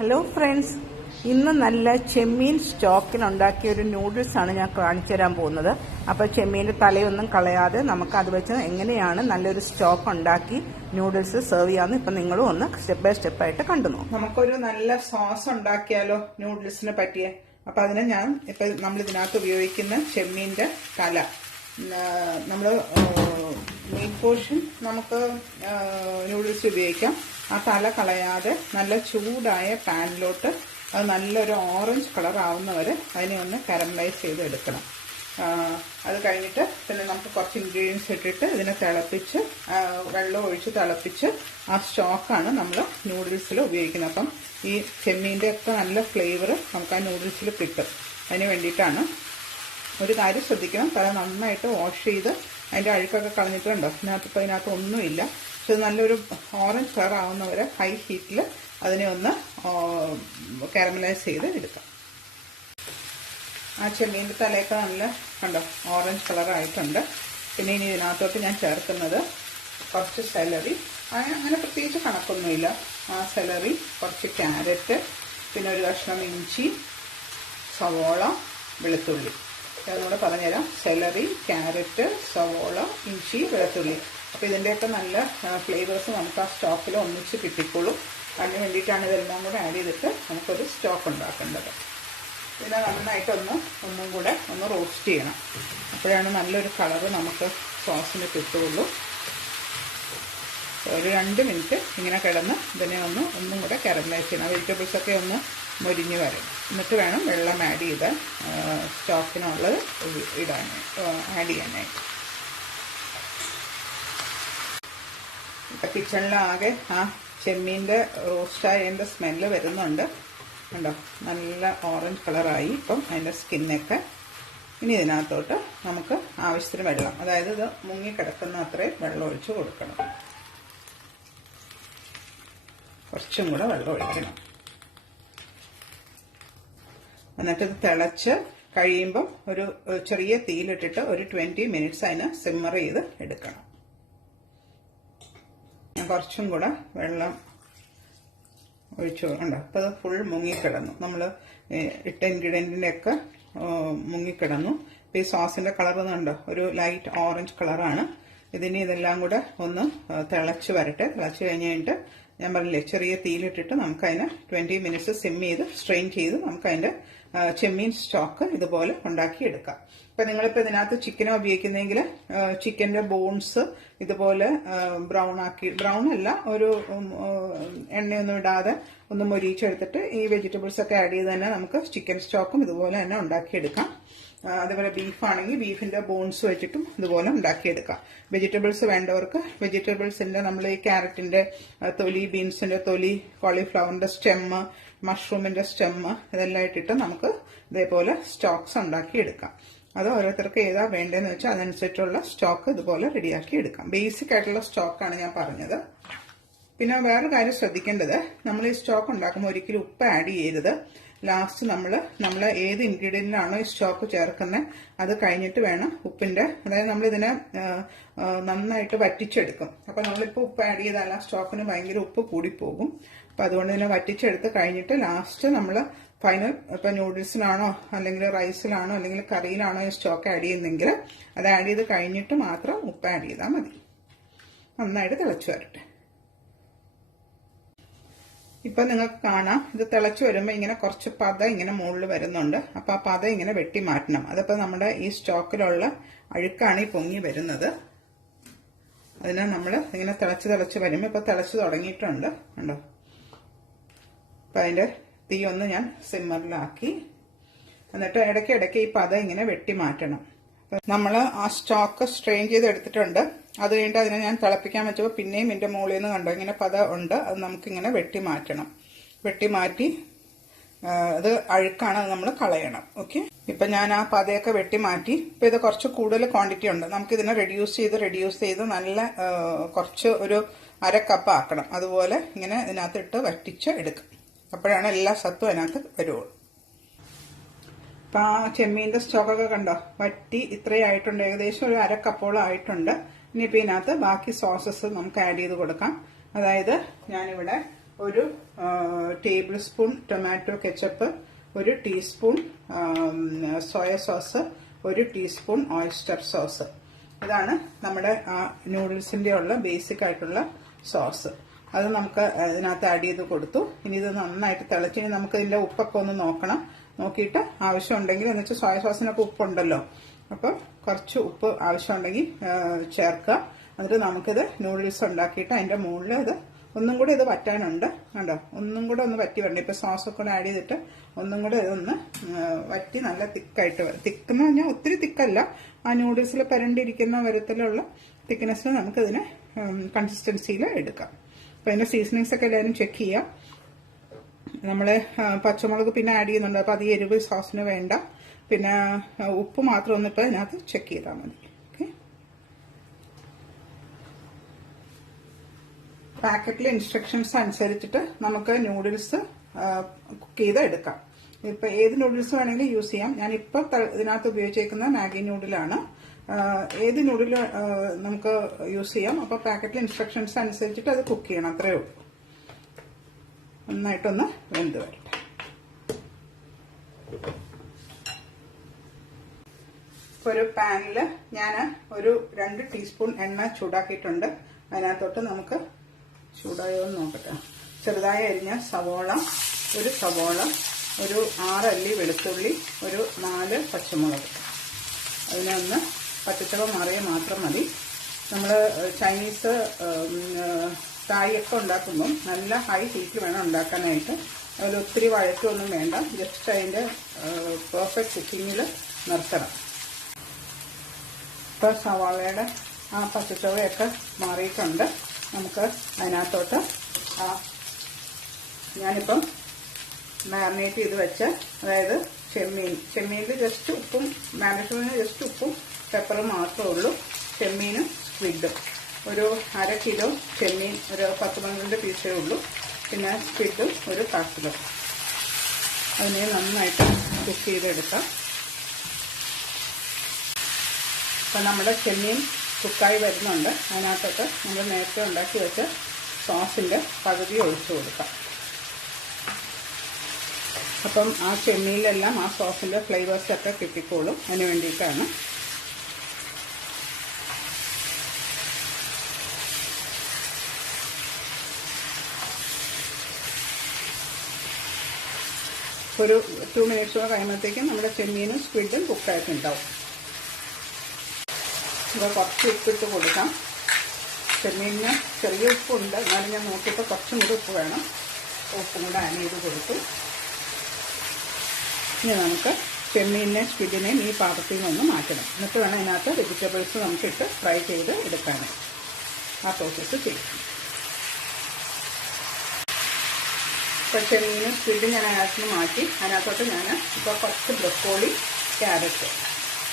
Hello friends, ഇന്ന് നല്ല ചെമ്മീൻ സ്റ്റോക്കിനുണ്ടാക്കിയ ഒരു നൂഡിൽസാണ് ഞാൻ കാണിച്ചു തരാൻ പോകുന്നത്. അപ്പോൾ ചെമ്മീൻ്റെ തലയൊന്നും കളയാതെ നമുക്ക് അത് വെച്ച് എങ്ങനെയാണ് നല്ലൊരു സ്റ്റോക്ക് ഉണ്ടാക്കി നൂഡിൽസ് സെർവ് ചെയ്യാമെന്ന് ഇപ്പം നിങ്ങളും ഒന്ന് സ്റ്റെപ്പ് ബൈ സ്റ്റെപ്പായിട്ട് കണ്ടു നോക്കും. നമുക്കൊരു നല്ല സോസ് ഉണ്ടാക്കിയാലോ നൂഡിൽസിന് പറ്റിയ. അപ്പം അതിന് ഞാൻ ഇപ്പം നമ്മൾ ഇതിനകത്ത് ഉപയോഗിക്കുന്ന ചെമ്മീൻ്റെ തല, നമ്മൾ മീറ്റ് പോർഷൻ നമുക്ക് നൂഡിൽസ് ഉപയോഗിക്കാം. ആ തല കളയാതെ നല്ല ചൂടായ പാനിലോട്ട് അത് നല്ലൊരു ഓറഞ്ച് കളർ ആവുന്നവരെ അതിനെ ഒന്ന് കാരമലൈസ് ചെയ്ത് എടുക്കണം. അത് കഴിഞ്ഞിട്ട് പിന്നെ നമുക്ക് കുറച്ച് ഇൻഗ്രീഡിയൻസ് ഇട്ടിട്ട് ഇതിനെ തിളപ്പിച്ച് വെള്ളം ഒഴിച്ച് തിളപ്പിച്ച് ആ സ്റ്റോക്കാണ് നമ്മൾ നൂഡിൽസിൽ ഉപയോഗിക്കുന്നത്. അപ്പം ഈ ചെമ്മീൻ്റെ ഒക്കെ നല്ല ഫ്ലേവർ നമുക്ക് ആ നൂഡിൽസിൽ കിട്ടും. അതിന് വേണ്ടിയിട്ടാണ്. ഒരു കാര്യം ശ്രദ്ധിക്കണം, തല നന്നായിട്ട് വാഷ് ചെയ്ത് അതിൻ്റെ അഴുക്കൊക്കെ കളഞ്ഞിട്ടുണ്ടോ ഇതിനകത്ത് ഒന്നുമില്ല. പക്ഷെ നല്ലൊരു ഓറഞ്ച് കളർ ആവുന്നവരെ ഹൈ ഹീറ്റിൽ അതിനെ ഒന്ന് കാരമലൈസ് ചെയ്ത് എടുക്കാം. ആ ചെമ്മീൻ്റെ തലയൊക്കെ നല്ല കണ്ടോ ഓറഞ്ച് കളറായിട്ടുണ്ട്. പിന്നെ ഇനി ഇതിനകത്തോട്ട് ഞാൻ ചേർക്കുന്നത് കുറച്ച് സെലറി, അങ്ങനെ പ്രത്യേകിച്ച് കണക്കൊന്നുമില്ല. ആ സെലറി, കുറച്ച് ക്യാരറ്റ്, പിന്നെ ഒരു കഷ്ണം ഇഞ്ചി, സവോള, വെളുത്തുള്ളി. അതുകൂടെ പറഞ്ഞുതരാം. സെലറി, ക്യാരറ്റ്, സവോള, ഇഞ്ചി, വെളുത്തുള്ളി. അപ്പോൾ ഇതിൻ്റെയൊക്കെ നല്ല ഫ്ലേവേഴ്സ് നമുക്ക് ആ സ്റ്റോക്കിൽ ഒന്നിച്ച് കിട്ടിക്കോളും. അതിന് വേണ്ടിയിട്ടാണ് ഇതെല്ലാം കൂടെ ആഡ് ചെയ്തിട്ട് നമുക്കൊരു സ്റ്റോക്ക് ഉണ്ടാക്കേണ്ടത്. ഇതിനെ നന്നായിട്ട് ഒന്നും കൂടെ ഒന്ന് റോസ്റ്റ് ചെയ്യണം. അപ്പോഴാണ് നല്ലൊരു കളറ് നമുക്ക് സോസിന് കിട്ടുകയുള്ളൂ. ഒരു 2 മിനിറ്റ് ഇങ്ങനെ കിടന്ന് ഇതിനെ ഒന്നും കൂടെ കാരമലൈസ് ചെയ്യണം. വെജിറ്റബിൾസൊക്കെ ഒന്ന് മൊരിഞ്ഞ് വരും. എന്നിട്ട് വേണം വെള്ളം ആഡ് ചെയ്ത് സ്റ്റോക്കിനുള്ളത് ആഡ് ചെയ്യാനായിട്ട്. ഇപ്പം കിച്ചണിലാകെ ആ ചെമ്മീൻ്റെ റോസ്റ്റായതിൻ്റെ സ്മെല്ല് വരുന്നുണ്ട്. കണ്ടോ, നല്ല ഓറഞ്ച് കളറായി ഇപ്പം അതിൻ്റെ സ്കിന്നൊക്കെ. ഇനി ഇതിനകത്തോട്ട് നമുക്ക് ആവശ്യത്തിന് വെള്ളം, അതായത് ഇത് മുങ്ങിക്കിടക്കുന്ന അത്രയും വെള്ളം ഒഴിച്ച് കൊടുക്കണം. കുറച്ചും കൂടെ വെള്ളം ഒഴിക്കണം. എന്നിട്ട് ഇത് തിളച്ച് കഴിയുമ്പം ഒരു ചെറിയ തീയിലിട്ടിട്ട് ഒരു 20 മിനിറ്റ്സ് അതിന് സിമ്മർ ചെയ്ത് എടുക്കണം. ഞാൻ കുറച്ചും കൂടെ വെള്ളം ഒഴിച്ചു കണ്ടോ. അപ്പോൾ അത് ഫുൾ മുങ്ങിക്കിടന്നു. നമ്മൾ ഇട്ട ഇൻഗ്രീഡിയൻറ്റിൻ്റെ ഒക്കെ മുങ്ങിക്കിടന്നു. ഇപ്പോൾ ഈ സോസിൻ്റെ കളർ കണ്ടോ, ഒരു ലൈറ്റ് ഓറഞ്ച് കളറാണ്. ഇതെല്ലാം കൂടെ ഒന്ന് തിളച്ച് വരട്ടെ. തിളച്ച് കഴിഞ്ഞിട്ട് ഞാൻ പറഞ്ഞില്ലേ, ചെറിയ തീയിലിട്ടിട്ട് നമുക്കതിന് 20 മിനിറ്റ്സ് സിം ചെയ്ത് സ്ട്രെയിൻ ചെയ്ത് നമുക്കതിൻ്റെ ചെമ്മീൻ സ്റ്റോക്ക് ഇതുപോലെ ഉണ്ടാക്കിയെടുക്കാം. ഇപ്പം നിങ്ങളിപ്പോൾ ഇതിനകത്ത് ചിക്കനോ ഉപയോഗിക്കുന്നെങ്കിൽ ചിക്കൻ്റെ ബോൺസ് ഇതുപോലെ ബ്രൗൺ അല്ല, ഒരു എണ്ണയൊന്നും ഇടാതെ ഒന്ന് മൊരിച്ചെടുത്തിട്ട് ഈ വെജിറ്റബിൾസ് ഒക്കെ ആഡ് ചെയ്ത് തന്നെ നമുക്ക് ചിക്കൻ സ്റ്റോക്കും ഇതുപോലെ തന്നെ ഉണ്ടാക്കിയെടുക്കാം. അതേപോലെ ബീഫാണെങ്കിൽ ബീഫിൻ്റെ ബോൺസ് വെച്ചിട്ടും ഇതുപോലെ ഉണ്ടാക്കിയെടുക്കാം. വെജിറ്റബിൾസ് വേണ്ടവർക്ക് വെജിറ്റബിൾസിൻ്റെ നമ്മൾ ഈ ക്യാരറ്റിൻ്റെ തൊലി, ബീൻസിൻ്റെ തൊലി, കോളിഫ്ലവറിൻ്റെ സ്റ്റെമ്മ്, മഷ്റൂമിൻ്റെ സ്റ്റെമ്മ് ഇതെല്ലാം ഇട്ടിട്ട് നമുക്ക് ഇതേപോലെ സ്റ്റോക്സ് ഉണ്ടാക്കിയെടുക്കാം. അത് ഓരോരുത്തർക്ക് ഏതാ വേണ്ടതെന്ന് വെച്ചാൽ അതനുസരിച്ചുള്ള സ്റ്റോക്ക് ഇതുപോലെ റെഡിയാക്കി എടുക്കാം. ബേസിക് ആയിട്ടുള്ള സ്റ്റോക്കാണ് ഞാൻ പറഞ്ഞത്. പിന്നെ വേറെ കാര്യം ശ്രദ്ധിക്കേണ്ടത്, നമ്മൾ ഈ സ്റ്റോക്ക് ഉണ്ടാക്കുമ്പോൾ ഒരിക്കലും ഉപ്പ് ആഡ് ചെയ്യരുത്. ലാസ്റ്റ് നമ്മൾ ഏത് ഇൻഗ്രീഡിയൻറ്റിലാണോ ഈ സ്റ്റോക്ക് ചേർക്കുന്നത് അത് കഴിഞ്ഞിട്ട് വേണം ഉപ്പിൻ്റെ, അതായത് നമ്മളിതിനെ നന്നായിട്ട് വറ്റിച്ചെടുക്കും. അപ്പോൾ നമ്മളിപ്പോൾ ഉപ്പ് ആഡ് ചെയ്താൽ ആ സ്റ്റോക്കിന് ഭയങ്കര ഉപ്പ് കൂടിപ്പോകും. അപ്പോൾ അതുകൊണ്ട് ഇതിനെ വറ്റിച്ചെടുത്ത് കഴിഞ്ഞിട്ട് ലാസ്റ്റ് നമ്മൾ ഫൈനൽ ഇപ്പം നൂഡിൽസിനാണോ അല്ലെങ്കിൽ റൈസിലാണോ അല്ലെങ്കിൽ കറിയിലാണോ ഈ സ്റ്റോക്ക് ആഡ് ചെയ്യുന്നെങ്കിൽ അത് ആഡ് ചെയ്ത് കഴിഞ്ഞിട്ട് മാത്രം ഉപ്പ് ആഡ് ചെയ്താൽ മതി. നന്നായിട്ട് തിളച്ച് വരട്ടെ. ഇപ്പം നിങ്ങൾക്ക് കാണാം, ഇത് തിളച്ച് വരുമ്പോൾ ഇങ്ങനെ കുറച്ച് പത ഇങ്ങനെ മുകളിൽ വരുന്നുണ്ട്. അപ്പോൾ ആ പത ഇങ്ങനെ വെട്ടി മാറ്റണം. അതിപ്പോൾ നമ്മുടെ ഈ സ്റ്റോക്കിലുള്ള അഴുക്കാണ് ഈ പൊങ്ങി വരുന്നത്. അതിനെ നമ്മൾ ഇങ്ങനെ തിളച്ച് വരുമ്പോൾ ഇപ്പോൾ തിളച്ച് തുടങ്ങിയിട്ടുണ്ട് കണ്ടോ. അപ്പം അതിൻ്റെ തീ ഒന്ന് ഞാൻ സിമ്മറിലാക്കി. എന്നിട്ട് ഇടയ്ക്കിടയ്ക്ക് ഈ പത ഇങ്ങനെ വെട്ടി മാറ്റണം. നമ്മൾ ആ സ്റ്റോക്ക് സ്ട്രെയിൻ ചെയ്ത് എടുത്തിട്ടുണ്ട്. അത് കഴിഞ്ഞിട്ട് അതിനെ ഞാൻ തിളപ്പിക്കാൻ വെച്ചപ്പോൾ പിന്നെയും എൻ്റെ മുകളിൽ നിന്ന് കണ്ടോ ഇങ്ങനെ പത ഉണ്ട്. അത് നമുക്കിങ്ങനെ വെട്ടി മാറ്റണം. വെട്ടി മാറ്റി അത് അഴുക്കാണ്, അത് നമ്മൾ കളയണം. ഓക്കെ, ഇപ്പം ഞാൻ ആ പതയൊക്കെ വെട്ടി മാറ്റി. ഇപ്പം ഇത് കുറച്ച് കൂടുതൽ ക്വാണ്ടിറ്റി ഉണ്ട്. നമുക്കിതിനെ റെഡ്യൂസ് ചെയ്ത് നല്ല കുറച്ച് ഒരു 1/2 കപ്പ് ആക്കണം. അതുപോലെ ഇങ്ങനെ ഇതിനകത്തിട്ട് വറ്റിച്ച് എടുക്കാം. അപ്പോഴാണ് എല്ലാ സത്തും അതിനകത്ത് വരുള്ളൂ. അപ്പം ആ ചെമ്മീൻ്റെ സ്റ്റോക്കൊക്കെ കണ്ടോ വറ്റി ഇത്രയായിട്ടുണ്ട്. ഏകദേശം ഒരു 1/2 കപ്പോളം ആയിട്ടുണ്ട്. ഇനിയിപ്പോൾ ഇതിനകത്ത് ബാക്കി സോസസ് നമുക്ക് ആഡ് ചെയ്ത് കൊടുക്കാം. അതായത് ഞാനിവിടെ ഒരു ടേബിൾ സ്പൂൺ ടൊമാറ്റോ കെച്ചപ്പ്, ഒരു ടീസ്പൂൺ സോയ സോസ്, ഒരു ടീസ്പൂൺ ഓയിസ്റ്റർ സോസ്. ഇതാണ് നമ്മുടെ നൂഡിൽസിന്റെ ഉള്ള ബേസിക് ആയിട്ടുള്ള സോസ്. അത് നമുക്ക് ഇതിനകത്ത് ആഡ് ചെയ്ത് കൊടുത്തു. ഇനി ഇത് നന്നായിട്ട് തിളച്ച് ഇനി നമുക്ക് ഇതിന്റെ ഉപ്പൊക്കെ ഒന്ന് നോക്കണം. നോക്കിയിട്ട് ആവശ്യമുണ്ടെങ്കിൽ, എന്ന് വെച്ചാൽ സോയ സോസിനൊക്കെ ഉപ്പുണ്ടല്ലോ, അപ്പോൾ കുറച്ച് ഉപ്പ് ആവശ്യമുണ്ടെങ്കിൽ ചേർക്കുക. എന്നിട്ട് നമുക്കിത് നൂഡിൽസ് ഉണ്ടാക്കിയിട്ട് അതിന്റെ മുകളിൽ ഇത് ഒന്നും കൂടെ ഇത് വറ്റാനുണ്ട്. കണ്ടോ, ഒന്നും കൂടെ ഒന്ന് വറ്റി വരണം. ഇപ്പൊ സോസൊക്കെ കൂടെ ആഡ് ചെയ്തിട്ട് ഒന്നും കൂടെ ഇതൊന്ന് വറ്റി നല്ല തിക്കായിട്ട് വരും. തിക്കെന്ന് പറഞ്ഞാൽ ഒത്തിരി തിക്കല്ല, ആ നൂഡിൽസിൽ പരണ്ടിരിക്കുന്ന വിധത്തിലുള്ള തിക്നെസ്സിൽ നമുക്കിതിനെ കൺസിസ്റ്റൻസിയിൽ എടുക്കാം. അപ്പൊ അതിന്റെ സീസണിങ്സ് ഒക്കെ എല്ലാവരും ചെക്ക് ചെയ്യാം. നമ്മള് പച്ചമുളക് പിന്നെ ആഡ് ചെയ്യുന്നുണ്ട്, അപ്പൊ അത് എരിവ് സോസിന് വേണ്ട. പിന്നെ ഉപ്പ് മാത്രം ഒന്ന് ഇപ്പൊ അതിനകത്ത് ചെക്ക് ചെയ്താൽ മതി. ഓക്കെ, പാക്കറ്റിലെ ഇൻസ്ട്രക്ഷൻസ് അനുസരിച്ചിട്ട് നമുക്ക് നൂഡിൽസ് കുക്ക് ചെയ്ത് എടുക്കാം. ഇപ്പൊ ഏത് നൂഡിൽസ് വേണമെങ്കിലും യൂസ് ചെയ്യാം. ഞാനിപ്പം ഇതിനകത്ത് ഉപയോഗിച്ചേക്കുന്ന മാഗി നൂഡിലാണ്. ഏത് നൂഡിൽ നമുക്ക് യൂസ് ചെയ്യാം. അപ്പൊ പാക്കറ്റിലെ ഇൻസ്ട്രക്ഷൻസ് അനുസരിച്ചിട്ട് അത് കുക്ക് ചെയ്യണം, അത്രേ ഉള്ളൂ. നന്നായിട്ടൊന്ന് വെന്ത് വരട്ടെ. ഒരു പാനില് ഞാൻ ഒരു 2 ടീസ്പൂൺ എണ്ണ ചൂടാക്കിയിട്ടുണ്ട്. അതിനകത്തോട്ട് നമുക്ക് ചൂടായോ എന്ന് നോക്കട്ടെ. ചെറുതായി അരിഞ്ഞ സവോള, ഒരു സവോള, ഒരു 6 അല്ലി വെളുത്തുള്ളി, ഒരു 4 പച്ചമുളക്. അതിനെ ഒന്ന് പച്ചച്ചവ മാറിയ മാത്രം മതി. നമ്മൾ ചൈനീസ് തായൊക്കെ ഉണ്ടാക്കുമ്പം നല്ല ഹൈ ഹീറ്റിൽ വേണം ഉണ്ടാക്കാനായിട്ട്. അതിൽ ഒത്തിരി വഴക്കൊന്നും വേണ്ട, ജസ്റ്റ് അതിൻ്റെ പെർഫെക്റ്റ് കുക്കിങ്ങിൽ നിർത്തണം. ഇപ്പോൾ സവാളയുടെ ആ പച്ചച്ചവയൊക്കെ മാറിയിട്ടുണ്ട്. നമുക്ക് അതിനകത്തോട്ട് ഞാനിപ്പം മാരിനേറ്റ് ചെയ്ത് വെച്ച്, അതായത് ചെമ്മീനിൽ ജസ്റ്റ് ഉപ്പും, മാരിനേഷന് ജസ്റ്റ് ഉപ്പും പെപ്പറും മാത്രമേ ഉള്ളൂ. ചെമ്മീനും സ്ക്വിഡും ഒരു 1/2 കിലോ ചെമ്മീൻ, ഒരു 10-12 പീസേ ഉള്ളൂ. പിന്നെ സ്ക്വിഡും ഒരു 1/4 കിലോ. അതിനെ നന്നായിട്ട് കുക്ക് ചെയ്തെടുക്കാം. അപ്പം നമ്മുടെ ചെമ്മീൻ കുക്കായി വരുന്നുണ്ട്. അതിനകത്തൊക്കെ നമ്മൾ നേരത്തെ ഉണ്ടാക്കി വെച്ച സോസിൻ്റെ പകുതി ഒഴിച്ചു കൊടുക്കാം. അപ്പം ആ ചെമ്മീനിലെല്ലാം ആ സോസിൻ്റെ ഫ്ലേവേഴ്സൊക്കെ കിട്ടിക്കോളും. അതിന് വേണ്ടിയിട്ടാണ്. ഒരു 2 മിനിറ്റ്സ് കഴിയുമ്പോഴത്തേക്കും നമ്മുടെ ചെമ്മീനും സ്ക്വിഡും കുക്കായിട്ടുണ്ടാവും. ഇപ്പോൾ കുറച്ച് ഉപ്പിട്ട് കൊടുക്കാം. ചെമ്മീനിന് ചെറിയ ഉപ്പുണ്ട്, എന്നാലും ഞാൻ നോക്കിയപ്പോൾ കുറച്ചും കൂടി ഉപ്പ് വേണം. ഉപ്പും കൂടെ ആഡ് ചെയ്ത് കൊടുത്തു. ഇനി നമുക്ക് ചെമ്മീനിനെ സ്ക്വിഡിനെയും ഈ പാത്രത്തിൽ നിന്നൊന്ന് മാറ്റണം. എന്നിട്ട് വേണം അതിനകത്ത് വെജിറ്റബിൾസ് നമുക്കിട്ട് ഫ്രൈ ചെയ്ത് എടുക്കാനായി. ആ പ്രോസസ്സ് ചെയ്യും. ഇപ്പോൾ ചെമ്മീനും സ്ക്വിഡും ഞാൻ അതിനകത്ത് മാറ്റി. അതിനകത്തോട്ട് ഞാൻ ഇപ്പോൾ കുറച്ച് ബ്രൊക്കോളി, ക്യാരറ്റ്,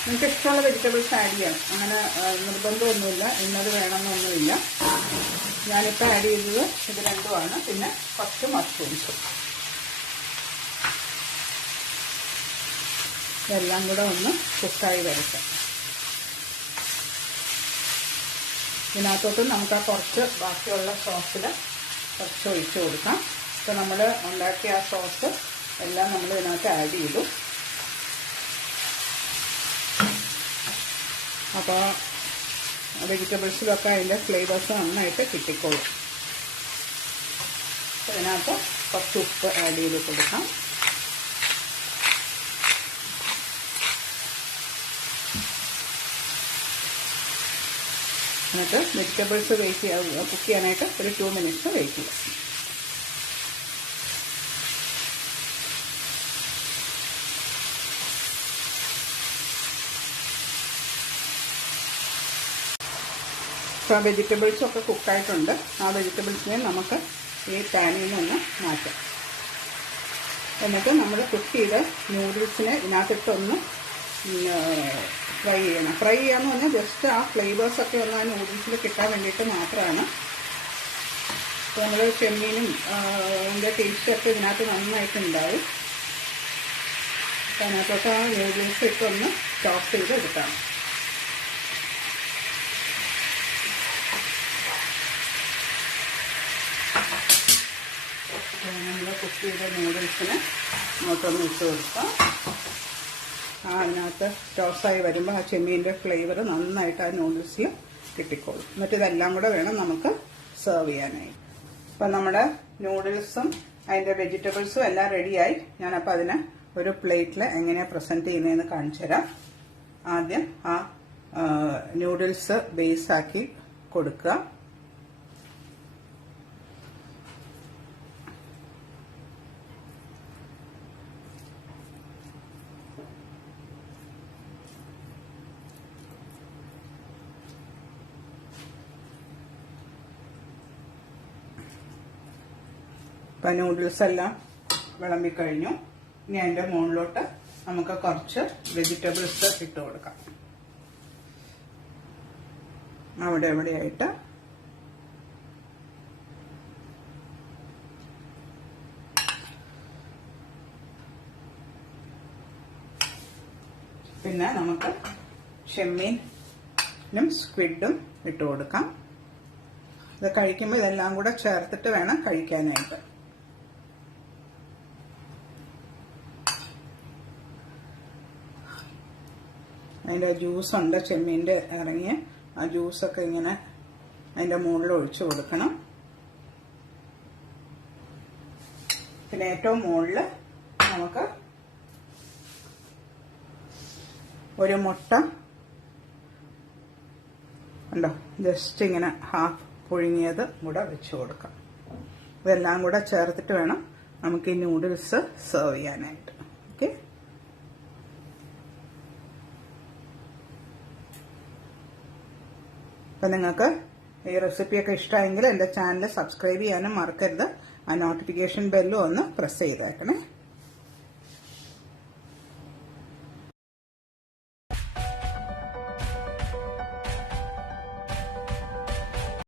നിങ്ങൾക്ക് ഇഷ്ടമുള്ള വെജിറ്റബിൾസ് ആഡ് ചെയ്യണം. അങ്ങനെ നിർബന്ധമൊന്നുമില്ല, ഇന്നത് വേണമെന്നൊന്നുമില്ല. ഞാനിപ്പോൾ ആഡ് ചെയ്തത് ഇത് രണ്ടുമാണ്. പിന്നെ കുറച്ച് മഷ്റൂംസ്. ഇതെല്ലാം കൂടെ ഒന്ന് കുക്കായി വരട്ടെ. ഇതിനകത്തോട്ട് നമുക്ക് ആ കുറച്ച് ബാക്കിയുള്ള സോസിൽ കുറച്ച് ഒഴിച്ച് കൊടുക്കാം. ഇപ്പോൾ നമ്മൾ ഉണ്ടാക്കിയ ആ സോസ് എല്ലാം നമ്മൾ ഇതിനകത്ത് ആഡ് ചെയ്തു. അപ്പോൾ വെജിറ്റബിൾസിലൊക്കെ അതിൻ്റെ ഫ്ലേവേഴ്സ് നന്നായിട്ട് കിട്ടിക്കോളും. ഇതിനകത്ത് കുറച്ച് ഉപ്പ് ആഡ് ചെയ്ത് കൊടുക്കാം. എന്നിട്ട് വെജിറ്റബിൾസ് കുക്ക് ചെയ്യാനായിട്ട് ഒരു 2 മിനിറ്റ്സ് വെയിറ്റ് ചെയ്യാം. ഇപ്പോൾ വെജിറ്റബിൾസൊക്കെ കുക്കായിട്ടുണ്ട്. ആ വെജിറ്റബിൾസിനെ നമുക്ക് ഈ പാനിൽ നിന്ന് മാറ്റാം. എന്നിട്ട് നമ്മൾ കുക്ക് ചെയ്ത നൂഡിൽസിനെ ഇതിനകത്തിട്ടൊന്ന് ഫ്രൈ ചെയ്യണം. ഫ്രൈ ചെയ്യാന്ന് പറഞ്ഞാൽ ജസ്റ്റ് ആ ഫ്ലേവേഴ്സൊക്കെ ഒന്ന് ആ നൂഡിൽസിൽ കിട്ടാൻ വേണ്ടിയിട്ട് മാത്രമാണ്. അപ്പോൾ നമ്മൾ ചെമ്മീനും അതിൻ്റെ ടേസ്റ്റൊക്കെ ഇതിനകത്ത് നന്നായിട്ടുണ്ടാവും. അപ്പോൾ അതിനകത്തൊക്കെ ആ നൂഡിൽസ് ഇട്ടൊന്ന് ചോപ്പ് ചെയ്ത് എടുക്കാം. നൂഡിൽസിന് ഇങ്ങോട്ടൊന്ന് ഇട്ട് കൊടുക്കാം. അതിനകത്ത് ടോസായി വരുമ്പോൾ ആ ചെമ്മീൻ്റെ ഫ്ലേവർ നന്നായിട്ട് ആ നൂഡിൽസിൽ കിട്ടിക്കോളും. എന്നിട്ട് ഇതെല്ലാം കൂടെ വേണം നമുക്ക് സെർവ് ചെയ്യാനായി. അപ്പം നമ്മുടെ നൂഡിൽസും അതിൻ്റെ വെജിറ്റബിൾസും എല്ലാം റെഡിയായി. ഞാനപ്പോൾ അതിനെ ഒരു പ്ലേറ്റിൽ എങ്ങനെയാണ് പ്രസന്റ് ചെയ്യുന്നതെന്ന് കാണിച്ചു തരാം. ആദ്യം ആ നൂഡിൽസ് ബേസാക്കി കൊടുക്കുക. ഇപ്പം നൂഡിൽസ് എല്ലാം വിളമ്പിക്കഴിഞ്ഞു. ഇനി അതിൻ്റെ മുകളിലോട്ട് നമുക്ക് കുറച്ച് വെജിറ്റബിൾസ് ഇട്ട് കൊടുക്കാം. അവിടെ എവിടെയായിട്ട് പിന്നെ നമുക്ക് ചെമ്മീനും സ്ക്വിഡും ഇട്ട് കൊടുക്കാം. ഇത് കഴിക്കുമ്പോൾ ഇതെല്ലാം കൂടെ ചേർത്തിട്ട് വേണം കഴിക്കാനായിട്ട്. അതിൻ്റെ ജ്യൂസുണ്ട്, ചെമ്മീൻ്റെ ഇറങ്ങിയ ആ ജ്യൂസൊക്കെ ഇങ്ങനെ അതിൻ്റെ മുകളിൽ ഒഴിച്ചു കൊടുക്കണം. പിന്നെ ഏറ്റവും മുകളിൽ നമുക്ക് ഒരു മുട്ട ഉണ്ടോ ജസ്റ്റ് ഇങ്ങനെ ഹാഫ് പുഴുങ്ങിയത് കൂടെ വെച്ച് കൊടുക്കാം. ഇതെല്ലാം കൂടെ ചേർത്തിട്ട് വേണം നമുക്ക് ഈ നൂഡിൽസ് സെർവ് ചെയ്യാനായിട്ട്. ഓക്കെ, അപ്പം നിങ്ങൾക്ക് ഈ റെസിപ്പിയൊക്കെ ഇഷ്ടമായെങ്കിൽ എൻ്റെ ചാനൽ സബ്സ്ക്രൈബ് ചെയ്യാനും മറക്കരുത്. ആ നോട്ടിഫിക്കേഷൻ ബെല്ലും ഒന്ന് പ്രസ് ചെയ്തേക്കണേ.